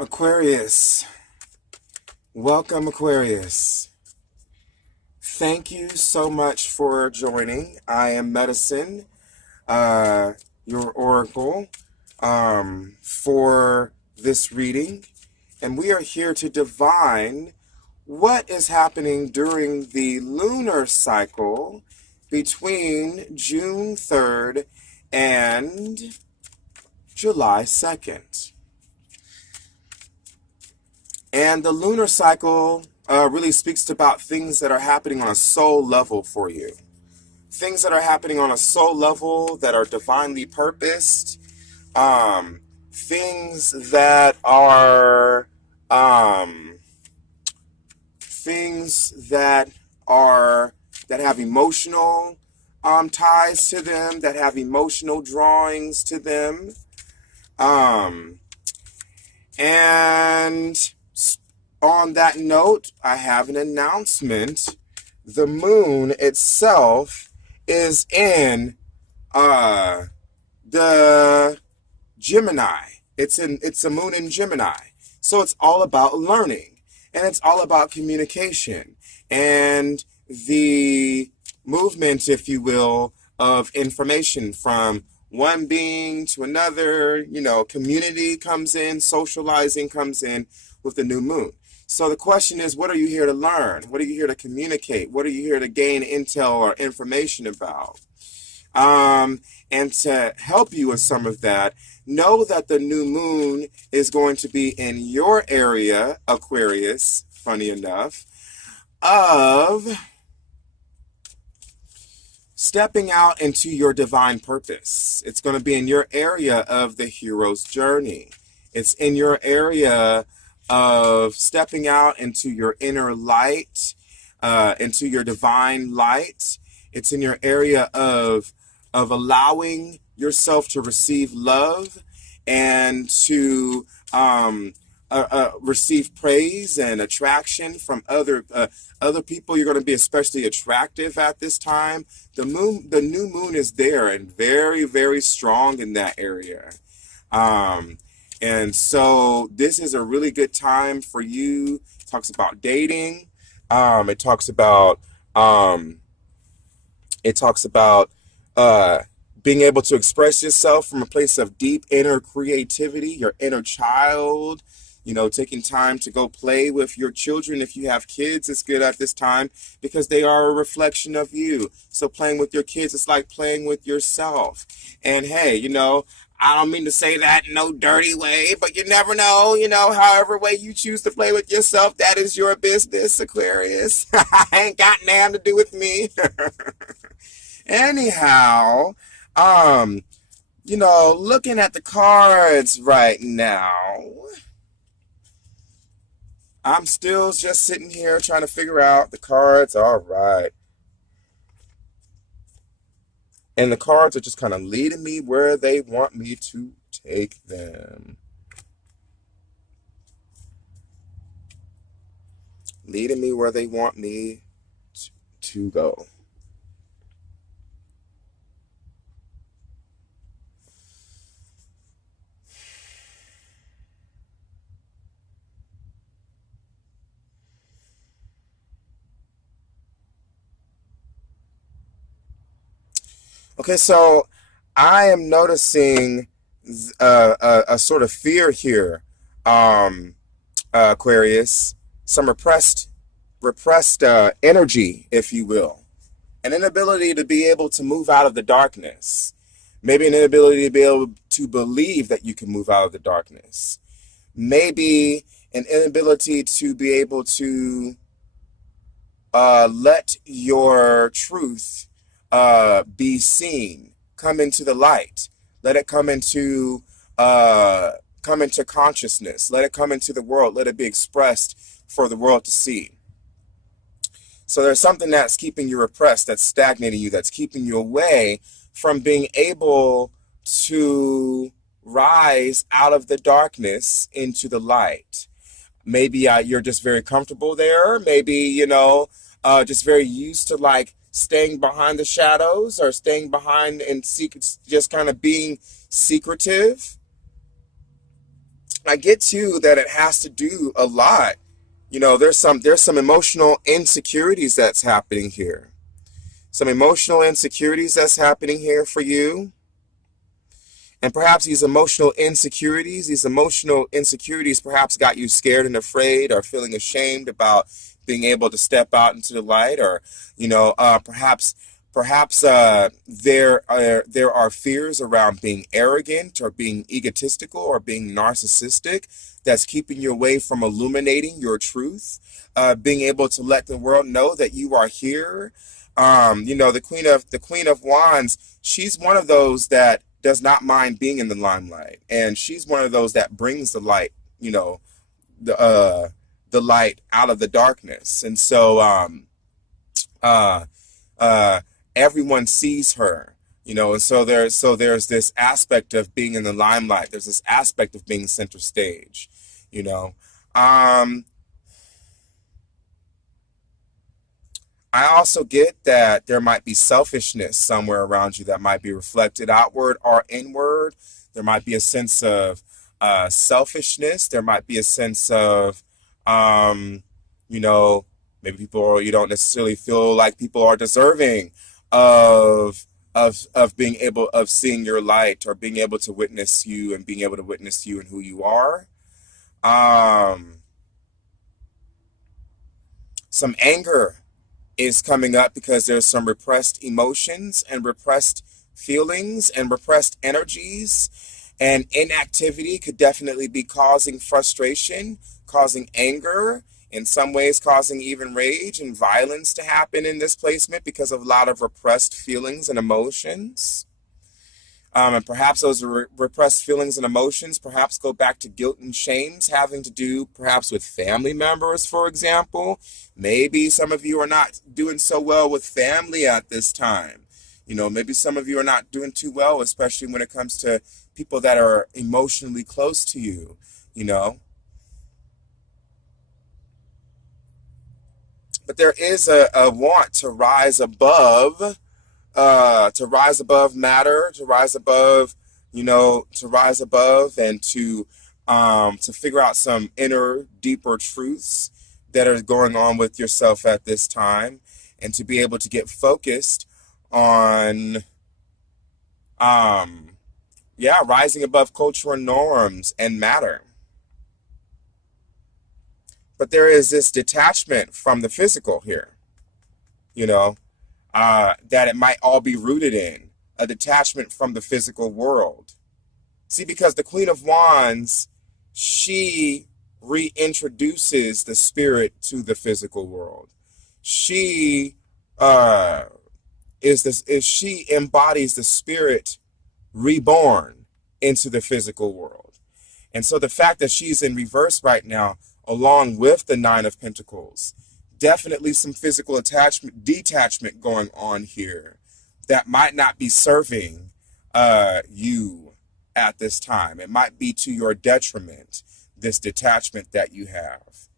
Aquarius, welcome Aquarius. Thank you so much for joining. I am Medicine, your oracle, for this reading, and we are here to divine what is happening during the lunar cycle between June 3rd and July 2nd. And the lunar cycle really speaks about things that are happening on a soul level for you. Things that are happening on a soul level that are divinely purposed. Things that are that have emotional ties to them, that have emotional drawings to them. And on that note, I have an announcement. The moon itself is in the Gemini. It's a moon in Gemini. So it's all about learning, and it's all about communication and the movement, if you will, of information from one being to another. Community comes in, socializing comes in with the new moon. So the question is, what are you here to learn? What are you here to communicate? What are you here to gain intel or information about? And to help you with some of that, know that the new moon is going to be in your area, Aquarius, funny enough, of stepping out into your divine purpose. It's going to be in your area of the hero's journey. It's in your area of stepping out into your inner light, into your divine light. It's in your area of allowing yourself to receive love and to receive praise and attraction from other people. You're going to be especially attractive at this time. The new moon is there and very, very strong in that area. And so this is a really good time for you. It talks about dating. It talks about being able to express yourself from a place of deep inner creativity, your inner child. Taking time to go play with your children. If you have kids, it's good at this time because they are a reflection of you. So playing with your kids, it's like playing with yourself. And hey, I don't mean to say that in no dirty way, but you never know, however way you choose to play with yourself, that is your business, Aquarius. Ain't got nothing to do with me. Anyhow, looking at the cards right now, I'm still just sitting here trying to figure out the cards. All right. And the cards are just kind of leading me where they want me to take them. Leading me where they want me to go. Okay, so I am noticing a sort of fear here, Aquarius. Some repressed energy, if you will. An inability to be able to move out of the darkness. Maybe an inability to be able to believe that you can move out of the darkness. Maybe an inability to be able to let your truth be seen, come into the light. Let it come into consciousness. Let it come into the world. Let it be expressed for the world to see. So there's something that's keeping you repressed, that's stagnating you, that's keeping you away from being able to rise out of the darkness into the light. Maybe you're just very comfortable there. Maybe, just very used to staying behind the shadows or staying behind and just kind of being secretive. I get too that it has to do a lot. There's some emotional insecurities that's happening here. Some emotional insecurities that's happening here for you. And perhaps these emotional insecurities perhaps got you scared and afraid or feeling ashamed about being able to step out into the light, or, perhaps there are fears around being arrogant or being egotistical or being narcissistic that's keeping you away from illuminating your truth, being able to let the world know that you are here. The Queen of Wands, she's one of those that does not mind being in the limelight, and she's one of those that brings the light, the light out of the darkness, and so uh, uh, everyone sees her, and so there's this aspect of being in the limelight. There's this aspect of being center stage, you know. Um, I also get that there might be selfishness somewhere around you that might be reflected outward or inward. There might be a sense of selfishness. There might be a sense of, um, you know, maybe you don't necessarily feel like people are deserving of being able of seeing your light or being able to witness you and being able to witness you and who you are. Um, some anger is coming up because there's some repressed emotions and repressed feelings and repressed energies, and inactivity could definitely be causing frustration, causing anger, in some ways causing even rage and violence to happen in this placement because of a lot of repressed feelings and emotions. And perhaps those repressed feelings and emotions perhaps go back to guilt and shames having to do perhaps with family members, for example. Maybe some of you are not doing so well with family at this time. Maybe some of you are not doing too well, especially when it comes to people that are emotionally close to you, you know. But there is a want to rise above matter, to rise above and to figure out some inner, deeper truths that are going on with yourself at this time, and to be able to get focused on, um, yeah, rising above cultural norms and matter. But there is this detachment from the physical here, you know, that it might all be rooted in a detachment from the physical world. See, because the Queen of Wands, she reintroduces the spirit to the physical world. She uh, she embodies the spirit reborn into the physical world. And so the fact that she's in reverse right now, along with the Nine of Pentacles, definitely some physical detachment going on here that might not be serving you at this time. It might be to your detriment, this detachment that you have.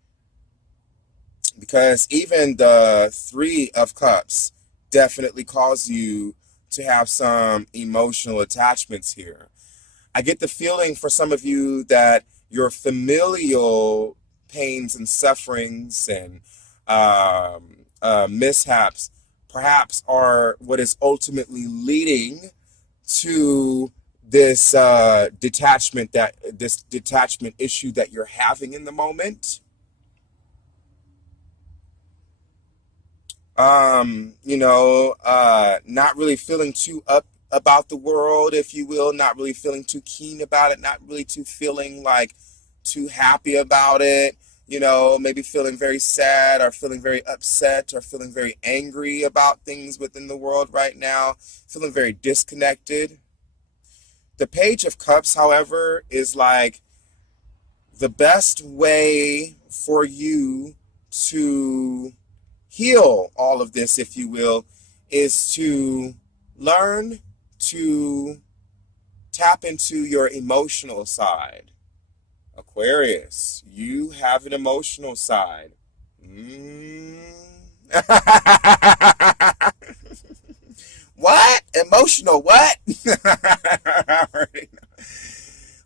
Because even the Three of Cups definitely cause you to have some emotional attachments here. I get the feeling for some of you that your familial pains and sufferings and mishaps perhaps are what is ultimately leading to this detachment issue that you're having in the moment. Not really feeling too up about the world, if you will, not really feeling too keen about it, not really too feeling like too happy about it, maybe feeling very sad or feeling very upset or feeling very angry about things within the world right now, feeling very disconnected. The Page of Cups, however, is like the best way for you to heal all of this, if you will, is to learn to tap into your emotional side. Aquarius, you have an emotional side. What? Emotional what?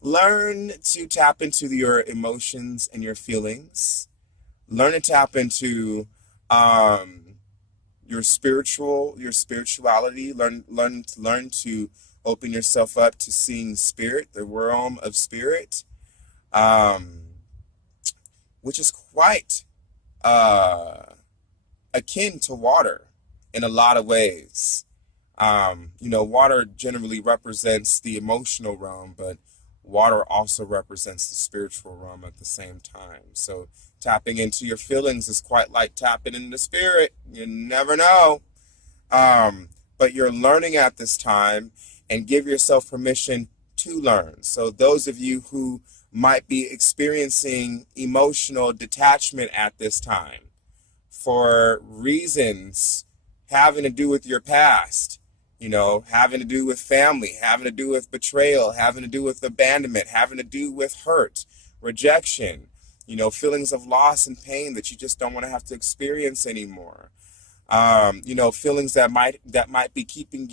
Learn to tap into your emotions and your feelings. Learn to tap into your spirituality. Learn to open yourself up to seeing spirit, the realm of spirit, um, which is quite uh, akin to water in a lot of ways. Water generally represents the emotional realm, but water also represents the spiritual realm at the same time. So tapping into your feelings is quite like tapping into spirit. You never know. But you're learning at this time, and give yourself permission to learn. So those of you who might be experiencing emotional detachment at this time for reasons having to do with your past, having to do with family, having to do with betrayal, having to do with abandonment, having to do with hurt, rejection, feelings of loss and pain that you just don't want to have to experience anymore. Feelings that might be keeping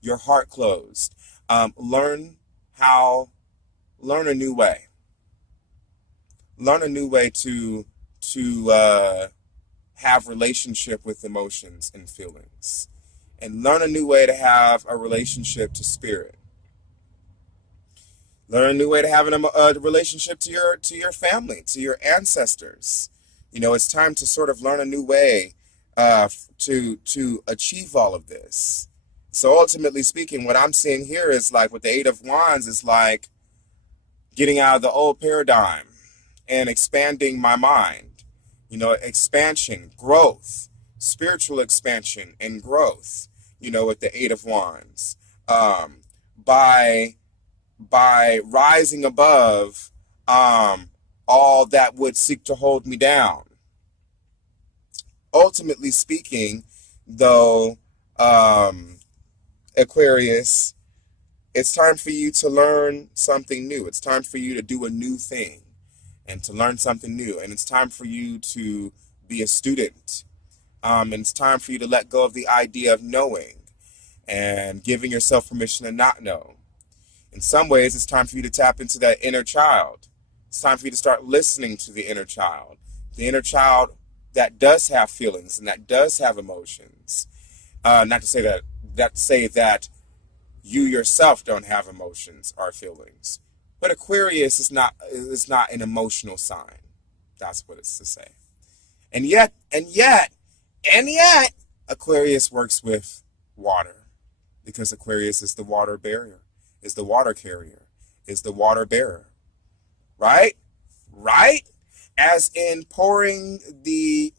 your heart closed. Learn a new way. Learn a new way to have relationship with emotions and feelings, and learn a new way to have a relationship to spirit. Learn a new way to have a relationship to your family, to your ancestors. It's time to sort of learn a new way to achieve all of this. So ultimately speaking, what I'm seeing here is like with the Eight of Wands is like getting out of the old paradigm and expanding my mind. Expansion, growth, spiritual expansion and growth, with the Eight of Wands. By rising above all that would seek to hold me down. Ultimately speaking, though, Aquarius, it's time for you to learn something new. It's time for you to do a new thing and to learn something new. And it's time for you to be a student. And it's time for you to let go of the idea of knowing and giving yourself permission to not know. In some ways, it's time for you to tap into that inner child. It's time for you to start listening to the inner child. The inner child that does have feelings and that does have emotions. Not to say that you yourself don't have emotions or feelings. But Aquarius is not an emotional sign. That's what it's to say. And yet, Aquarius works with water. Because Aquarius is the water barrier, is the water carrier, is the water bearer. Right? Right? As in pouring the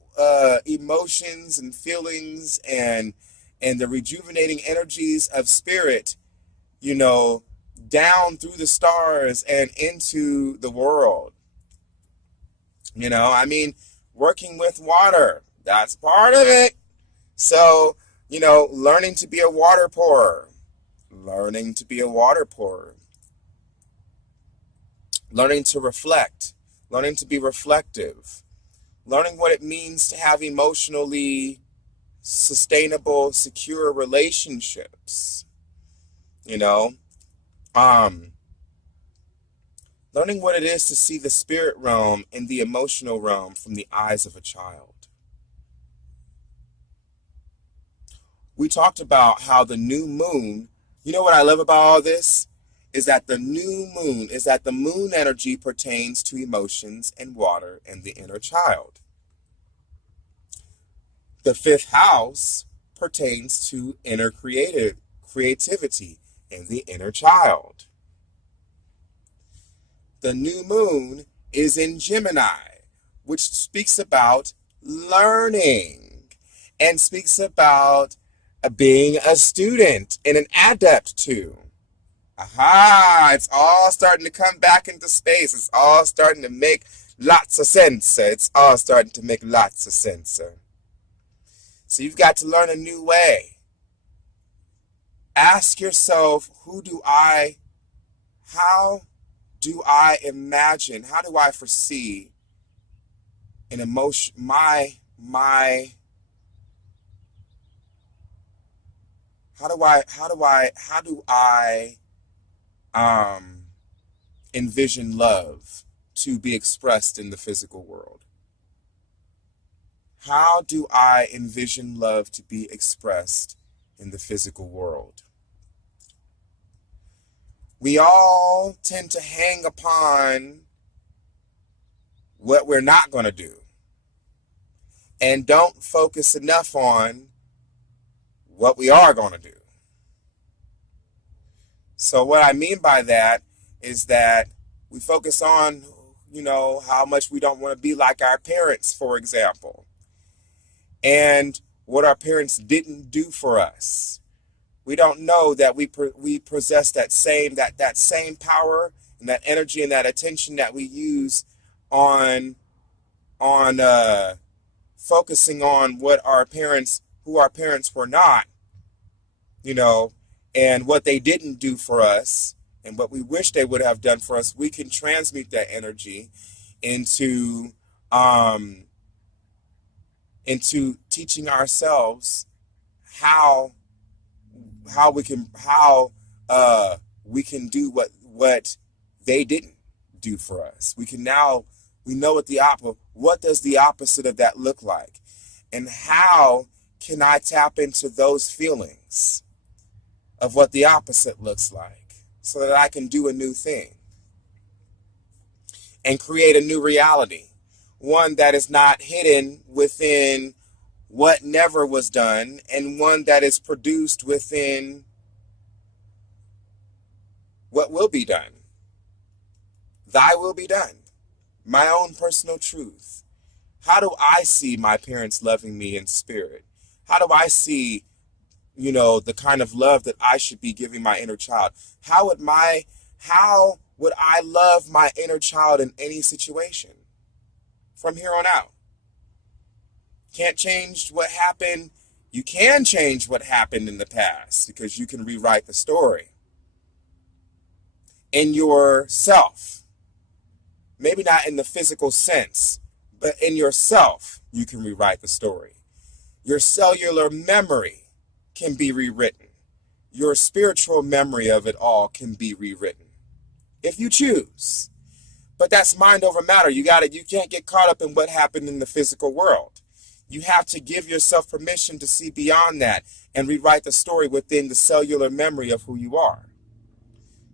emotions and feelings and the rejuvenating energies of spirit, down through the stars and into the world. Working with water, that's part of it. So, learning to be a water pourer, learning to be a water pourer, learning to reflect, learning to be reflective, learning what it means to have emotionally sustainable, secure relationships, learning what it is to see the spirit realm and the emotional realm from the eyes of a child. We talked about how the new moon, what I love about all this? Is that the moon energy pertains to emotions and water and the inner child. The fifth house pertains to inner creativity and the inner child. The new moon is in Gemini, which speaks about learning and speaks about being a student and an adept to. Aha! It's all starting to come back into space. It's all starting to make lots of sense. It's all starting to make lots of sense. So you've got to learn a new way. Ask yourself, how do I imagine, how do I foresee an emotion, how do I envision love to be expressed in the physical world? How do I envision love to be expressed in the physical world? We all tend to hang upon what we're not going to do and don't focus enough on what we are going to do. So what I mean by that is that we focus on, how much we don't want to be like our parents, for example, and what our parents didn't do for us. We don't know that we possess that same power and that energy and that attention that we use on focusing on who our parents were not, and what they didn't do for us and what we wish they would have done for us. We can transmute that energy into teaching ourselves how we can do what they didn't do for us. We know what does the opposite of that look like, and how can I tap into those feelings of what the opposite looks like so that I can do a new thing and create a new reality, one that is not hidden within what never was done, and one that is produced within what will be done. Thy will be done. My own personal truth. How do I see my parents loving me in spirit? How do I see, the kind of love that I should be giving my inner child? How would I love my inner child in any situation from here on out? Can't change what happened. You can change what happened in the past because you can rewrite the story in yourself. Maybe not in the physical sense, but in yourself, you can rewrite the story. Your cellular memory can be rewritten. Your spiritual memory of it all can be rewritten if you choose. But that's mind over matter. You can't get caught up in what happened in the physical world. You have to give yourself permission to see beyond that and rewrite the story within the cellular memory of who you are,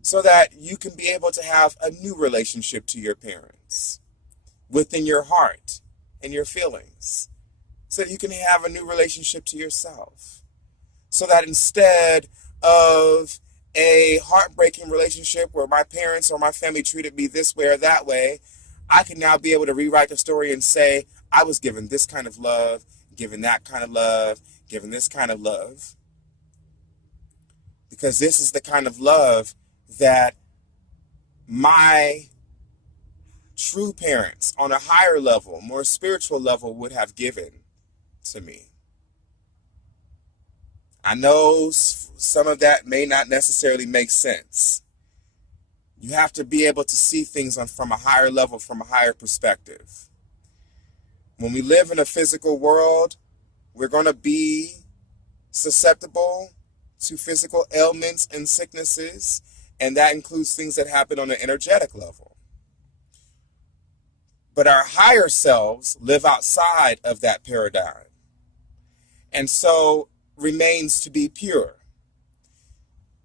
so that you can be able to have a new relationship to your parents within your heart and your feelings, so that you can have a new relationship to yourself, so that instead of a heartbreaking relationship where my parents or my family treated me this way or that way, I can now be able to rewrite the story and say, I was given this kind of love, given that kind of love, given this kind of love, because this is the kind of love that my true parents on a higher level, more spiritual level, would have given to me. I know some of that may not necessarily make sense. You have to be able to see things from a higher level, from a higher perspective. When we live in a physical world, we're going to be susceptible to physical ailments and sicknesses, and that includes things that happen on an energetic level. But our higher selves live outside of that paradigm, and so remains to be pure.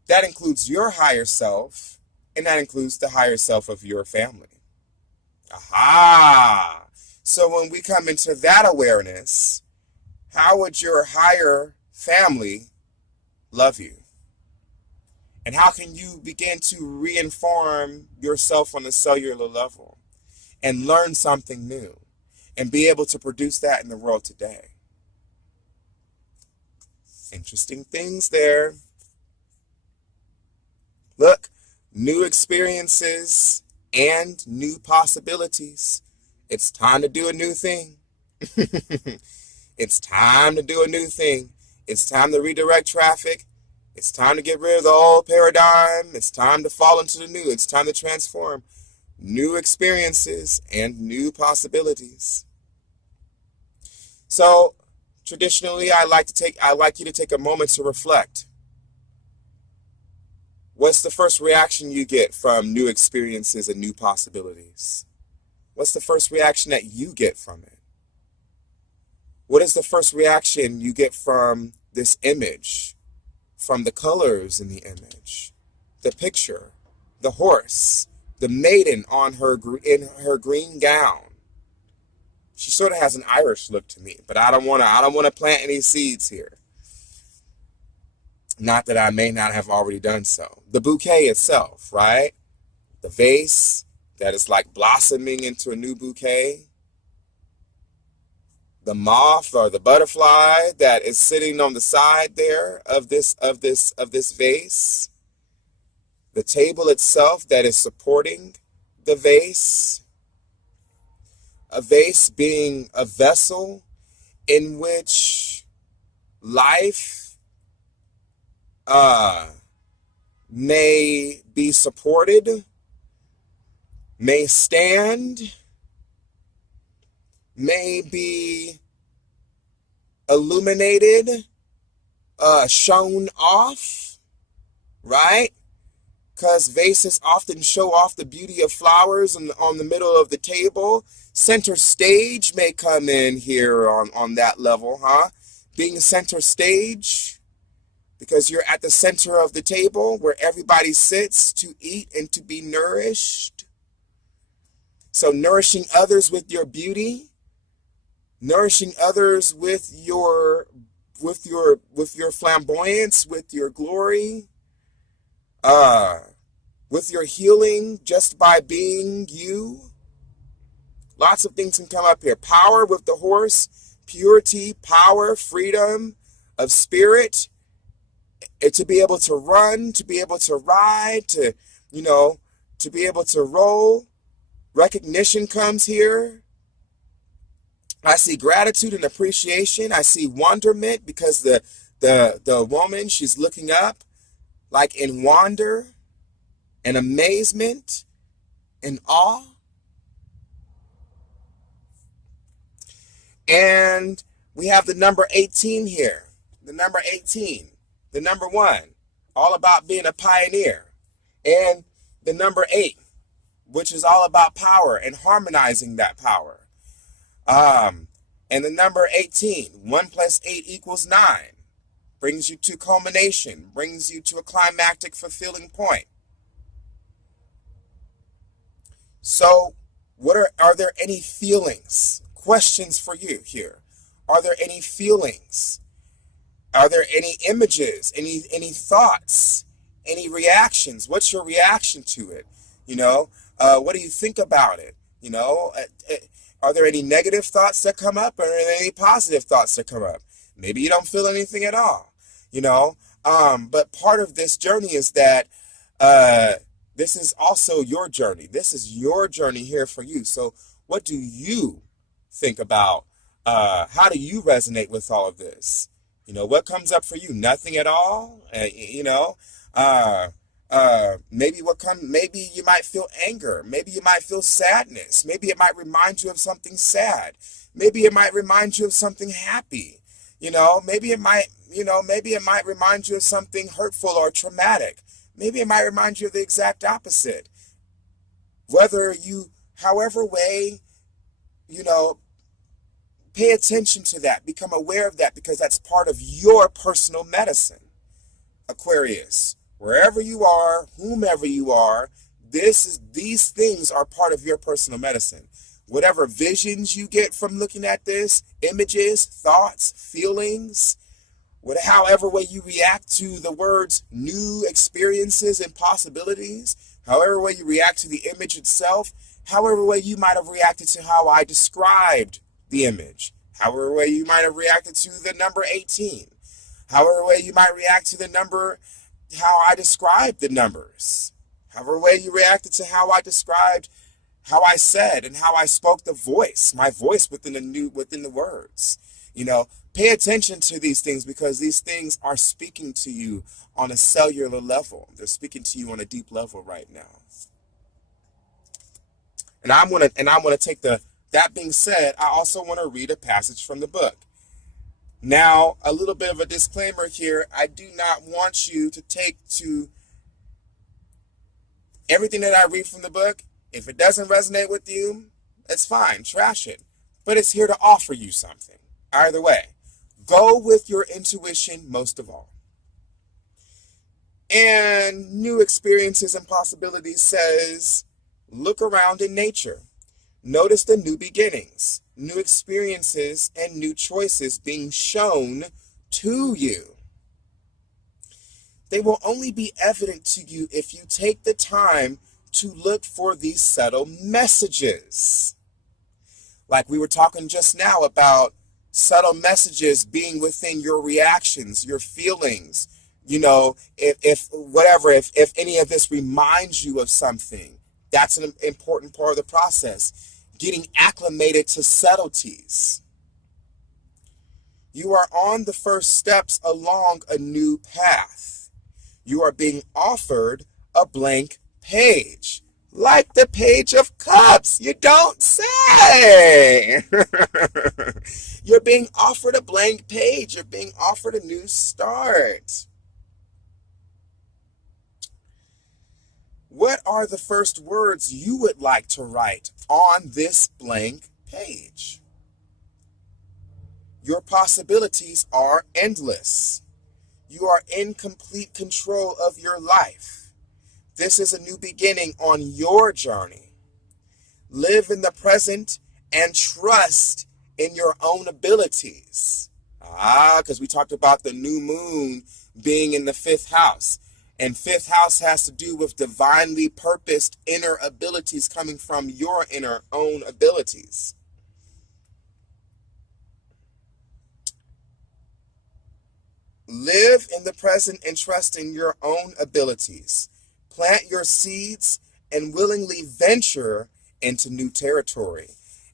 That includes your higher self, and that includes the higher self of your family. Aha! So when we come into that awareness, how would your higher family love you? And how can you begin to reinform yourself on a cellular level and learn something new and be able to produce that in the world today? Interesting things there. Look, new experiences and new possibilities. It's time to do a new thing. It's time to do a new thing. It's time to redirect traffic. It's time to get rid of the old paradigm. It's time to fall into the new. It's time to transform. New experiences and new possibilities. So, traditionally, I like you to take a moment to reflect. What's the first reaction you get from new experiences and new possibilities? What's the first reaction that you get from it? What is the first reaction you get from this image, from the colors in the image, the picture, the horse, the maiden on in her green gown? She sort of has an Irish look to me, but I don't want to plant any seeds here. Not that I may not have already done so. The bouquet itself, right? The vase that is like blossoming into a new bouquet. The moth or the butterfly that is sitting on the side there of this vase. The table itself that is supporting the vase. A vase being a vessel in which life may be supported, may stand, may be illuminated, shown off, right? Because vases often show off the beauty of flowers on the middle of the table. Center stage may come in here on that level, huh? Being center stage, because you're at the center of the table where everybody sits to eat and to be nourished. So nourishing others with your beauty, nourishing others with your flamboyance, with your glory, with your healing just by being you. Lots of things can come up here. Power with the horse, purity, power, freedom of spirit, to be able to run, to be able to ride, to be able to roll. Recognition comes here. I see gratitude and appreciation. I see wonderment because the woman, she's looking up like in wonder and amazement and awe. And we have the number 18 here. The number 18. The number 1. All about being a pioneer. And the number 8, which is all about power and harmonizing that power. And the number 18, 1 plus 8 equals 9. Brings you to culmination. Brings you to a climactic fulfilling point. So, are there any feelings? Questions for you here. Are there any feelings? Are there any images? Any thoughts? Any reactions? What's your reaction to it? What do you think about it? Are there any negative thoughts that come up, or are there any positive thoughts that come up? Maybe you don't feel anything at all. But part of this journey is that this is also your journey. This is your journey here for you. So what do you think about? How do you resonate with all of this? What comes up for you? Nothing at all. Maybe you might feel anger. Maybe you might feel sadness. Maybe it might remind you of something sad. Maybe it might remind you of something happy. Maybe it might remind you of something hurtful or traumatic. Maybe it might remind you of the exact opposite. However way, pay attention to that. Become aware of that, because that's part of your personal medicine. Aquarius, wherever you are, whomever you are, these things are part of your personal medicine. Whatever visions you get from looking at this, images, thoughts, feelings, however way you react to the words new experiences and possibilities, however way you react to the image itself, however way you might have reacted to how I described the image, however way you might have reacted to the number 18, however way you might react to the number, how I described the numbers, however way you reacted to how I described, how I said and how I spoke the voice, my voice within the words. Pay attention to these things, because these things are speaking to you on a cellular level. They're speaking to you on a deep level right now. And I want to take that being said, I also want to read a passage from the book. Now, a little bit of a disclaimer here. I do not want you to take to Everything that I read from the book, if it doesn't resonate with you, it's fine, trash it. But it's here to offer you something. Either way, go with your intuition most of all. And New Experiences and Possibilities says, look around in nature. Notice the new beginnings, new experiences, and new choices being shown to you. They will only be evident to you if you take the time to look for these subtle messages. Like we were talking just now about subtle messages being within your reactions, your feelings. You know, if any of this reminds you of something, that's an important part of the process. Getting acclimated to subtleties. You are on the first steps along a new path. You are being offered a blank page. Like the Page of Cups. You don't say. You're being offered a blank page. You're being offered a new start. What are the first words you would like to write on this blank page? Your possibilities are endless. You are in complete control of your life. This is a new beginning on your journey. Live in the present and trust in your own abilities. Because we talked about the new moon being in the 5th house. And 5th house has to do with divinely purposed inner abilities coming from your inner own abilities. Live in the present and trust in your own abilities. Plant your seeds and willingly venture into new territory.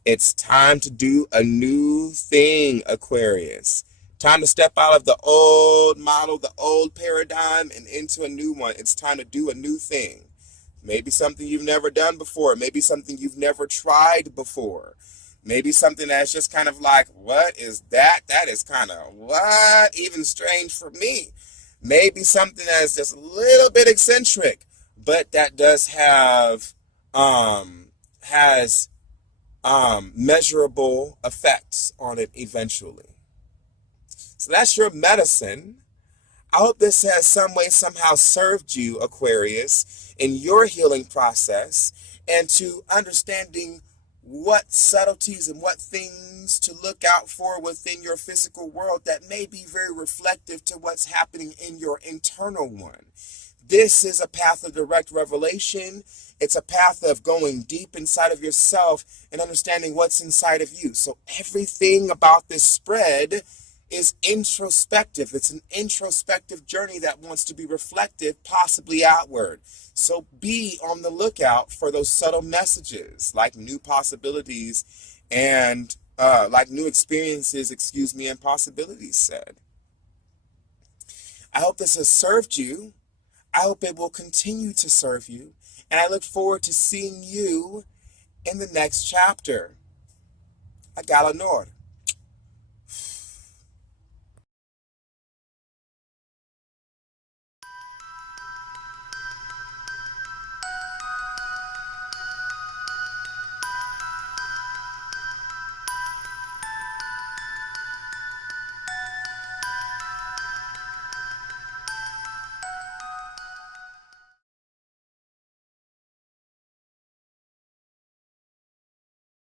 It's time to do a new thing, Aquarius. Time to step out of the old model, the old paradigm, and into a new one. It's time to do a new thing. Maybe something you've never done before. Maybe something you've never tried before. Maybe something that's just kind of like, what is that? That is kind of what? Even strange for me. Maybe something that's just a little bit eccentric, but that does have, measurable effects on it eventually. So that's your medicine. I hope this has some way, somehow served you, Aquarius, in your healing process and to understanding what subtleties and what things to look out for within your physical world that may be very reflective to what's happening in your internal one. This is a path of direct revelation. It's a path of going deep inside of yourself and understanding what's inside of you. So everything about this spread is introspective. It's an introspective journey that wants to be reflective, possibly outward. So be on the lookout for those subtle messages, like new possibilities and like new experiences, and possibilities said. I hope this has served you. I hope it will continue to serve you. And I look forward to seeing you in the next chapter. A Gala Nord.